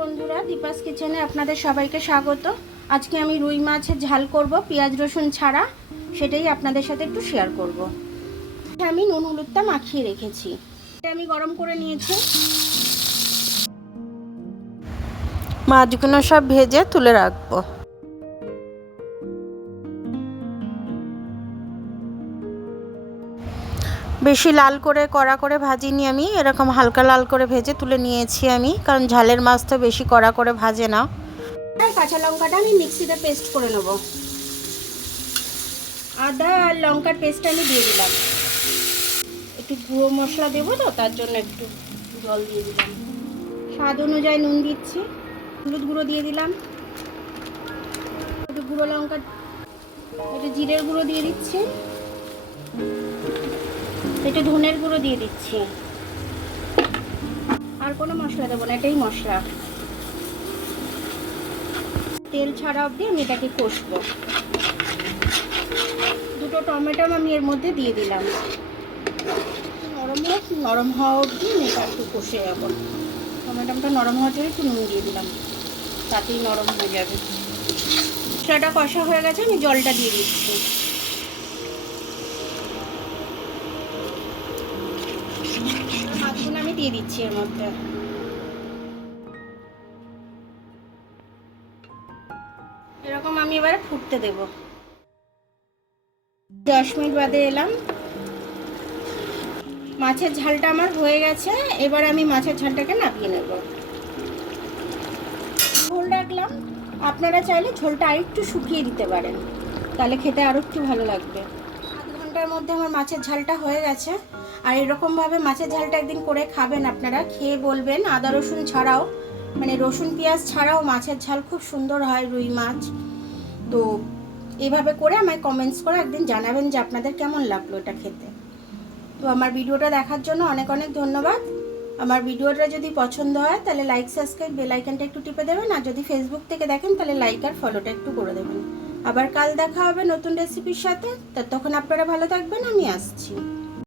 বন্ধুরা, দীপাস কিচেনে আপনাদের সবাইকে স্বাগত। আজকে আমি রুই মাছের ঝাল করব পেঁয়াজ রসুন ছাড়া, সেটাই আপনাদের সাথে একটু শেয়ার করব। আমি নুন হলুদটা মাখিয়ে রেখেছি, এটা আমি গরম করে নিয়েছি। মাছগুলো সব ভেজে তুলে রাখবো। বেশি লাল করে কড়া করে ভাজিনি আমি, এরকম হালকা লাল করে ভেজে তুলে নিয়েছি আমি, কারণ ঝালের মাছ তো বেশি কড়া করে ভাজে না। কাঁচা লঙ্কাটা আমি মিক্সিতে পেস্ট করে নেব। আদা আর লঙ্কার পেস্ট আমি দিয়ে দিলাম। একটু গুঁড়ো মশলা দেবো তো, তার জন্য একটু জল দিয়ে দিলাম। স্বাদ অনুযায়ী নুন দিচ্ছি, হলুদ গুঁড়ো দিয়ে দিলাম, একটু গুঁড়ো লঙ্কা, একটু জিরের গুঁড়ো দিয়ে দিচ্ছি, একটু ধনের গুঁড়ো দিয়ে দিচ্ছি। আর কোনো মশলা দেবো না, এটাই মশলা। তেল ছাড়া অবধি আমি এটাকে কষবো। দুটো টমেটো আমি এর মধ্যে দিয়ে দিলাম। নরম হওয়া অবধি এটা একটু কষে যাবো। টমেটোটা নরম হওয়ার জন্য একটু নুন দিয়ে দিলাম, তাতেই নরম হয়ে যাবে। মশলাটা কষা হয়ে গেছে, আমি জলটা দিয়ে দিচ্ছি। মাছগুলো আমি দিয়ে দিচ্ছি এর মধ্যে। এরকম আমি এবারে ফুটতে দেব। 10 মিনিট বাদে এলাম। মাছের ঝালটা আমার হয়ে গেছে, এবার আমি মাছের ঝালটাকে নামিয়ে নেব। ঝোল রাখলাম, আপনারা চাইলে ঝোলটা আরেকটু শুকিয়ে দিতে পারেন, তাহলে খেতে আরও একটু ভালো লাগবে। আধ ঘন্টার মধ্যে আমার মাছের ঝালটা হয়ে গেছে। আর এরকমভাবে মাছের ঝালটা একদিন করে খাবেন আপনারা, খেয়ে বলবেন। আদা রসুন ছাড়াও, মানে রসুন পেঁয়াজ ছাড়াও মাছের ঝাল খুব সুন্দর হয় রুই মাছ। তো এইভাবে করে আমায় কমেন্টস করে একদিন জানাবেন যে আপনাদের কেমন লাগলো এটা খেতে। তো আমার ভিডিওটা দেখার জন্য অনেক অনেক ধন্যবাদ। আমার ভিডিওটা যদি পছন্দ হয় তাহলে লাইক, সাবস্ক্রাইব, বেল আইকনটা একটু টিপে দেবেন। আর যদি ফেসবুক থেকে দেখেন তাহলে লাইক আর ফলোটা একটু করে দেবেন। আবার কাল দেখা হবে নতুন রেসিপির সাথে। ততক্ষণ আপনারা ভালো থাকবেন, আমি আসছি।